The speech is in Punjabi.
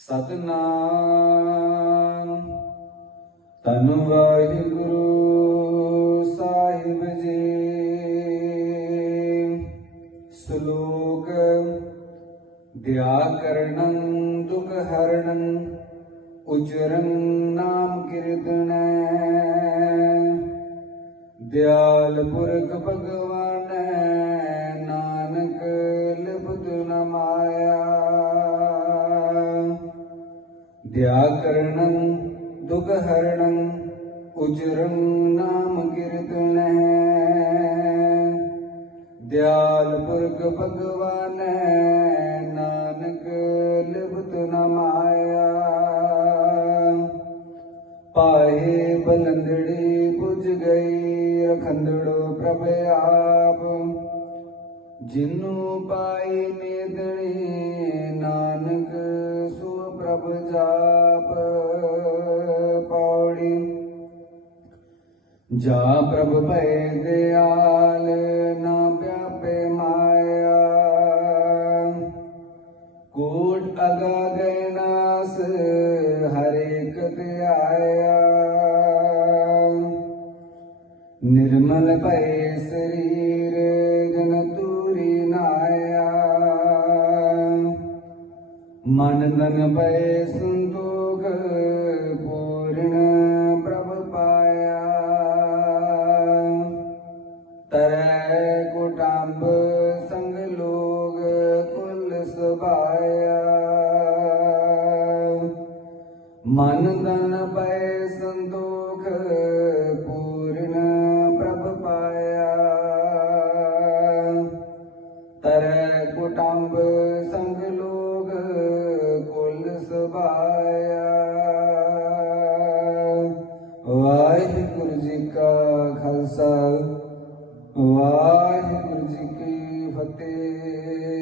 ਸਤਨਾਮ। ਤਨ ਵਾਹਿਗੁਰੂ ਸਾਹਿਬ ਜੀ। ਸ਼ਲੋਕ ਦਿਆ ਕਰਣੰ ਦੁਖ ਹਰਣੰ ਉਜਰੰ ਨਾਮ ਕੀਰਤਨੈ। ਦਿਆਲ ਪੁਰਖ ਭਗਵਾਨ ਦਿਆ ਕਰਣੰ ਦੁਖ ਹਰਣੰ ਉਜਰੰ ਨਾਮ ਕੀਰਤਨੈ ਦਿਆਲ ਪੁਰਖ ਭਗਵਾਨ, ਨਾਨਕ ਲਿਪਤ ਨ ਮਾਇਆ। ਪਾਏ ਬਲੰਦੜੀ ਪੁੱਜ ਗਈ, ਰਖੰਦੜੋ ਪ੍ਰਭ ਆਪ। ਜਾ ਪ੍ਰਭ ਭੈ ਦਿਆਲ, ਨਾ ਵਿਆਪੇ ਮਾਇਆ। ਕੋਟ ਅਗਾ ਗਏ ਨਾਸ ਹਰੇਕ ਤੇ ਆਇਆ। ਨਿਰਮਲ ਭਏ ਸਰੀਰ, ਜਨ ਤੂਰੀ ਨਾਇਆ। ਮਨ ਤਨ ਭਏ ਕੁਟੰਬ ਸੰਗ ਲੋਗ ਕੁਲ ਸੁਭਾਇਆ। ਮਨ ਤਨ ਪੈ ਸੰਤੋਖ ਪੂਰਨ ਪ੍ਰਭ ਪਾਇਆ। ਤਰੈ ਕੁਟੰਬ ਸੰਗ ਲੋਗ ਕੁਲ ਸੁਭਾਇਆ। ਵਾਹਿਗੁਰੂ ਜੀ ਕਾ ਖਾਲਸਾ। ਵਾਹਿਗੁਰੂ ਜੀ ਕੀ ਫਤਿਹ।